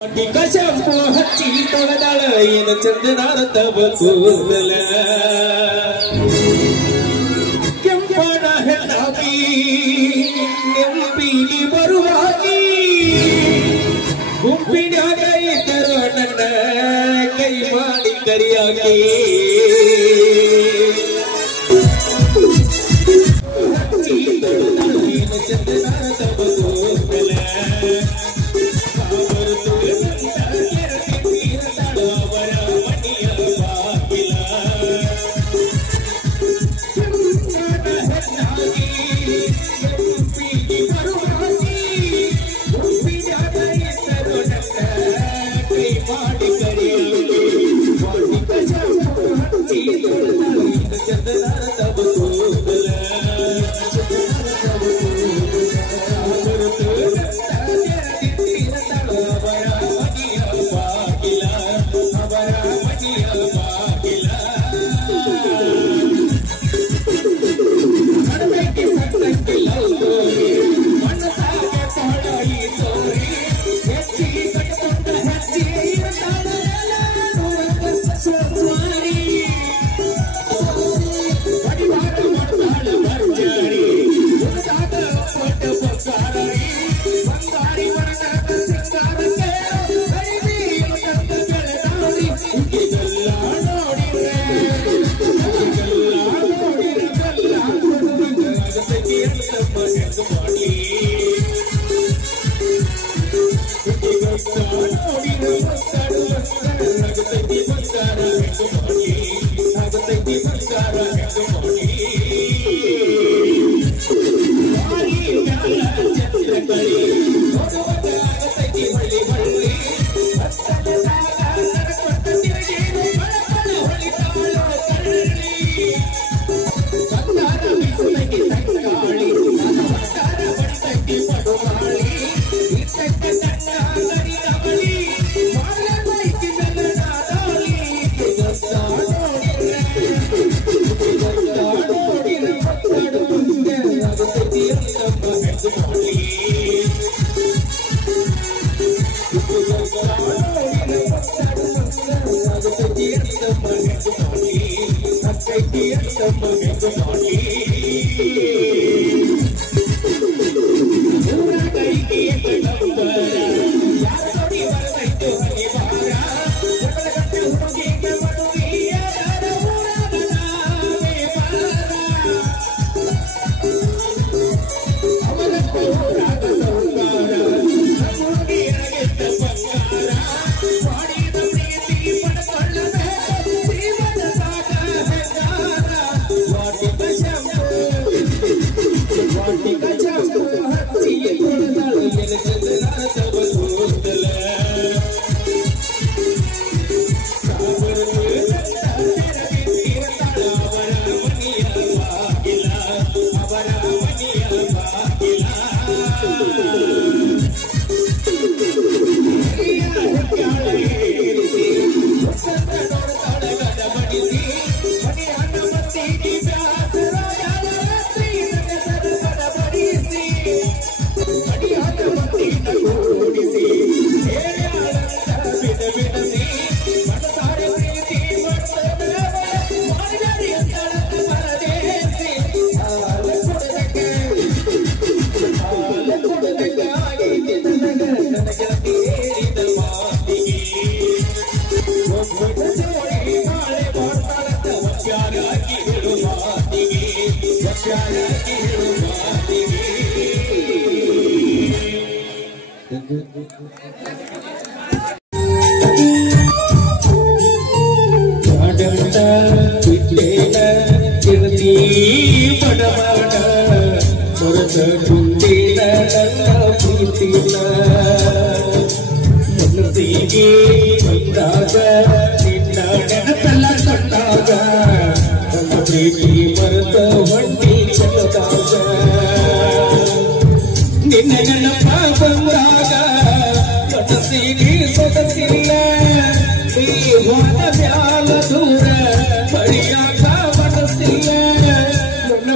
ಕಶಂಪು ಹಚ್ಚಿ ತೊಳೆದಾಳ ಏನು ಚಂದನಾರ ತಬಕೂದಲ ಕೆಂಪಣ ಹೆಣ್ಣಾಗಿ ನೆನಪಿಗೆ ಬರುವಾಗಿ ಗುಂಪಿನಾಗ ಇದ್ದರು ನನ್ನ ಕೈ ಮಾಡಿ ಕರಿಯಾಗಿ ಹಚ್ಚಿ ತೊಳೆದಾಳ ಏನು ಚಂದನಾರ ತಬಕೂದಲ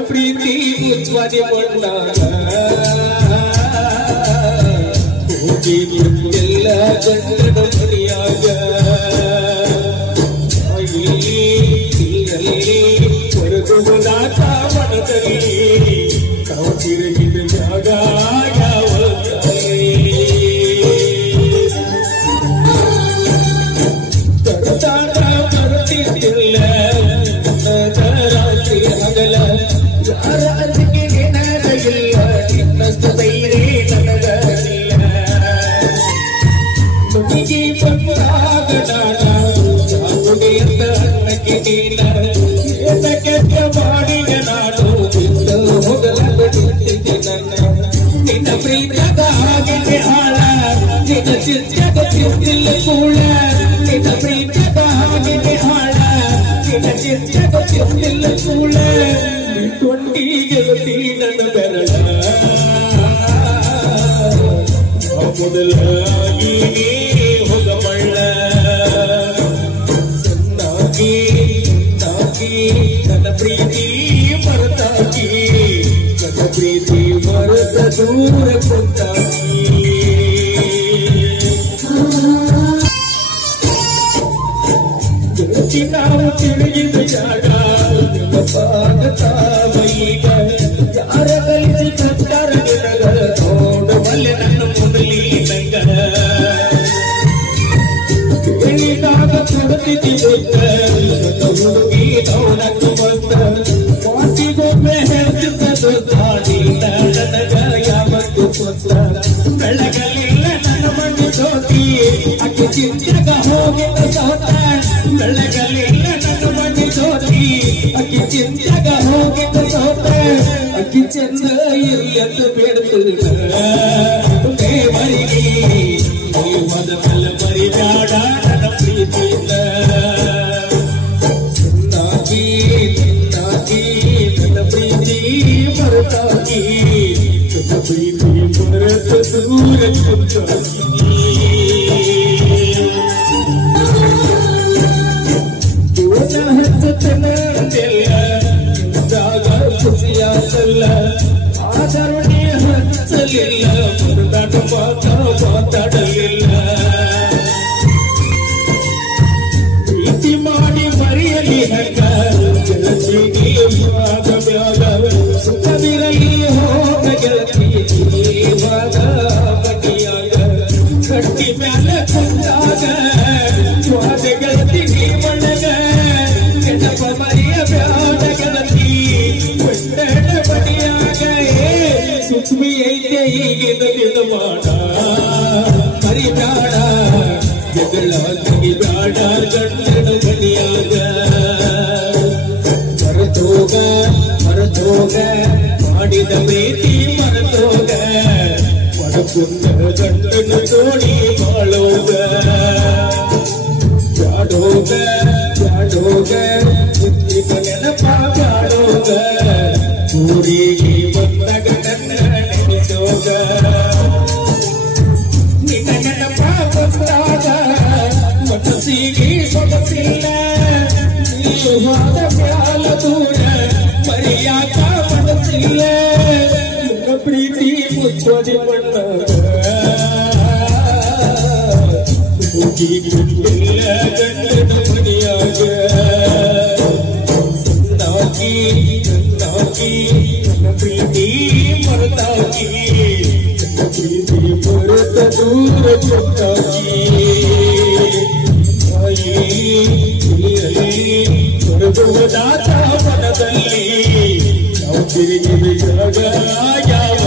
प्रीति उज्ज्वल बंदा ಗಂಡನ ಮನೆಯಾಗ ಹೊರಗುವುದಾತ ಮನದಲ್ಲಿ ತಾವು ತಿರುಗಿದ ಜಾಗ ಯಾವ ತಡತಾಡ ಬರುತ್ತಿಲ್ಲ ರಾತ್ರಿ ಹಗಲ ಯಾರ ಅಲ್ಲಿಗೆ ನೆನಪಿಲ್ಲ ನಿನ್ನಷ್ಟು ಧೈರ್ಯ ನನಗಿಲ್ಲ ನುಡಿಗೆ ಬಂದಾಗ ಚಾವುಡಿಯಿಂದ ಅನ್ನಕ್ಕೆ ನೀನ ಕೆಟ್ಟ ಮಾಡಿದ ನಾನು ಬಿಟ್ಟು ಹೋಗಲು ನಿಂತಿದ್ದೆ ನಿನ್ನ ಪ್ರೀತಿಯಾಗ ಹಾಗೆ ಹಾಳ ನಿನ್ನ ಚಿಂತೆಗ ಚಿಂತಿಲ್ಲ ಕೂಳ ನಿನ್ನ ಪ್ರೀತಿಯಾಗ ಹಾಗೆ ಹಾಳ ನಿನ್ನ ಚಿಂತೆಗ ಚಿಂತಿಲ್ಲ ಕೂಳ ಕೊಂಡಿ ಗೆಳತಿ ನನ್ನ ಬೆರಳ ಮೊದಲಾಗಿ ಹೋಗಬಳ್ಳ ಸನ್ನಾಗಿ ನನ್ನ ಪ್ರೀತಿ ಮರೆತಾಗಿ ನನ್ನ ಪ್ರೀತಿ ಮರೆತ ದೂರ ಕೊಂದಾಗಿ ನಾವು ತಿಳಿದ ಜಾಗ ಈಗ ಯಾರ ಕಲಿಸಿ ಕತ್ತಾರ ನೋಡಬಲ್ಲೆ ನನ್ನ ಮೊದಲಿನಂಗ ಹೇಳಿದಾಗ ಕೊಡುತ್ತಿದ್ದ ಹುಡುಗಿ ನೋಡಕ್ಕೆ ಬಂದ ಮಾತಿಗೊಮ್ಮೆ ಹೇಳ್ತಿದ್ದ ನನಗ ಯಾವತ್ತು ಕೊತ್ತ ಬೆಳಗಲಿಲ್ಲ ನನ್ನ ಮಣ್ಣು ಜೋತಿ ಅಕ್ಕಿ ಚಿಂತೆಗ ಹೋಗಿದ್ದ ಸೋತ ಬೆಳಗಲಿಲ್ಲ ನನ್ನ ಮಣ್ಣು ಜೋತಿ ಅಕ್ಕಿ ಚಿಂತೆಗ ಹೋಗಿದ್ದ ಸೋತ ಅಕ್ಕಿ ಚಂದ ಇರ್ಲಿ ಅಂತ ಬೇಡ್ತಿದ್ದ ಮರಿಗೆ ಮದ ಮಲ್ಲ ಮರಿ ಜಾಡ ನನ್ನ ಪ್ರೀತಿಯಿಂದ ಚಿನ್ನಾಗಿ ನನ್ನ ಪ್ರೀತಿ ಮರೆತಾಗಿ ನನ್ನ ಪ್ರೀತಿ ಮರೆತ ದೂರ ಕೊಂದಾಗಿ ಹಚ್ಚತನದೆಲ್ಲ ಜಾಗ ಖುಷಿಯಾಗಲ್ಲ ಆದರಣೆ ಹಚ್ಚಲಿಲ್ಲ ಮರುನಾಟ ಮಾತಾಡಲಿಲ್ಲ ಪ್ರೀತಿ ಮಾಡಿ ಮರೆಯಲಿ ಹಂಗ ಗೆಳತಿಗೆ ಮ್ಯಾಗ ಸುಖವಿರಲಿ ಹೋಗ ಗೆಳತಿ ಜೀವಾಗ ಬಗೆಯಾಗ ಕಟ್ಟಿ ಮ್ಯಾಲ ಕೊಂದಾಗ ಸ್ವಾದ ಗೆಳತಿಗೆ ಮಣಗ ಕೆಟ್ಟಪ್ಪ ಮರಿಯ ಬ್ಯಾಡ ಗೆಳತಿ ಒಳ್ಳೆಡ ಬಡಿಯಾಗ ಸುಖವಿ ಐತೆ ಈಗಿದ ಮಾಡ ಮರಿ ಬ್ಯಾಡ ಜಗಳ ತೆಗಿಬ್ಯಾಡ ಗಂಡನ ಮನೆಯಾಗ ಮರೆತೋಗ ಮಾಡಿದ ಪ್ರೀತಿ ಮರೆತೋಗ ಮಡಕುಂದ ಗಂಡನ ಜೋಡಿ ಬಾಳೋಗ ಬ್ಯಾಡೋಗ ಮುತ್ತಿನ ನೆನಪ ಬ್ಯಾಡೋಗ ಊರಿಗೆ ಬಂದಾಗ ನನ್ನ ನೆನೆಸೋಗ ನಿನ್ನ ನೆನಪ ಬಂದಾಗ ಮನಸ್ಸಿಗೆ ಸೊಗಸಿಲ್ಲ ನೀವಾದ ಮ್ಯಾಲ ದೂರ ಮರೆಯಾಕ ಮನಸ್ಸಿಲ್ಲ ನನ್ನ ಪ್ರೀತಿ ಮುಚ್ಚೋದಿ ಮಣ್ಣಾಗ ಹೋಗಿ ಬಿಟ್ಟಿಲ್ಲ ಗಂಡನ ಮನೆಯಾಗ ಚೆನ್ನಾಗಿ ನನ್ನ ಪ್ರೀತಿ ಮರೆತಾಗಿ ನನ್ನ ಪ್ರೀತಿ ಮರೆತ ದೂರ ಕೊಂದಾಗಿ ಹೊರಗುವುದಾತ ಮನದಲ್ಲಿ ನಾವು ತಿರುಗಿದ ಜಾಗ ಯಾವ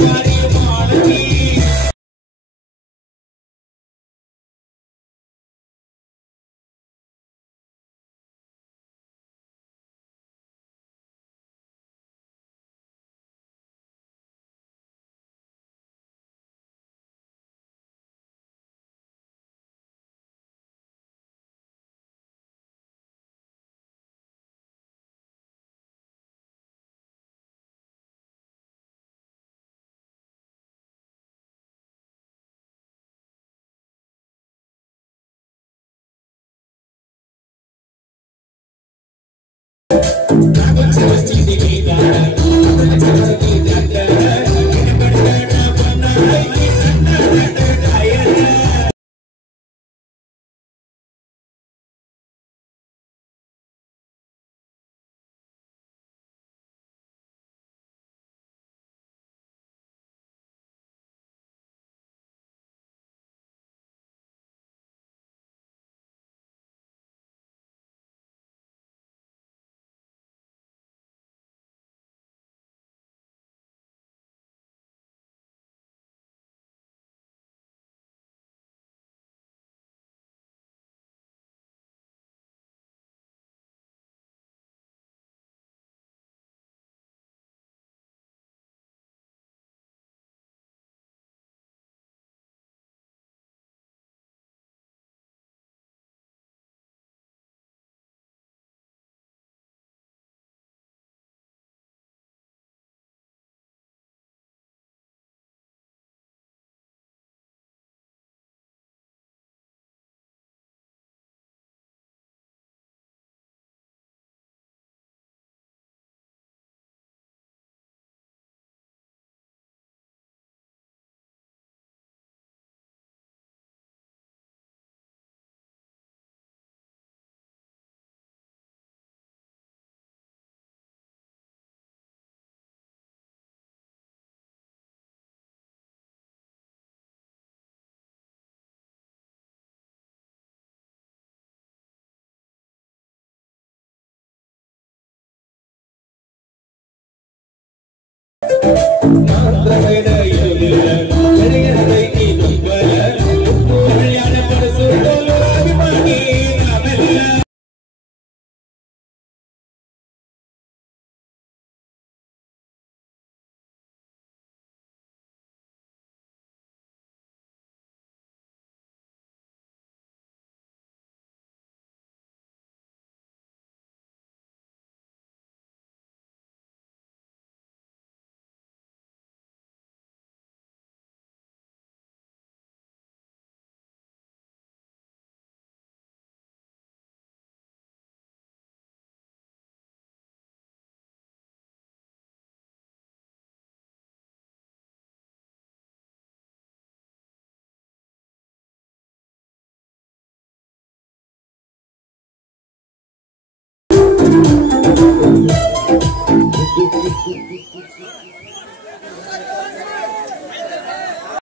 Mario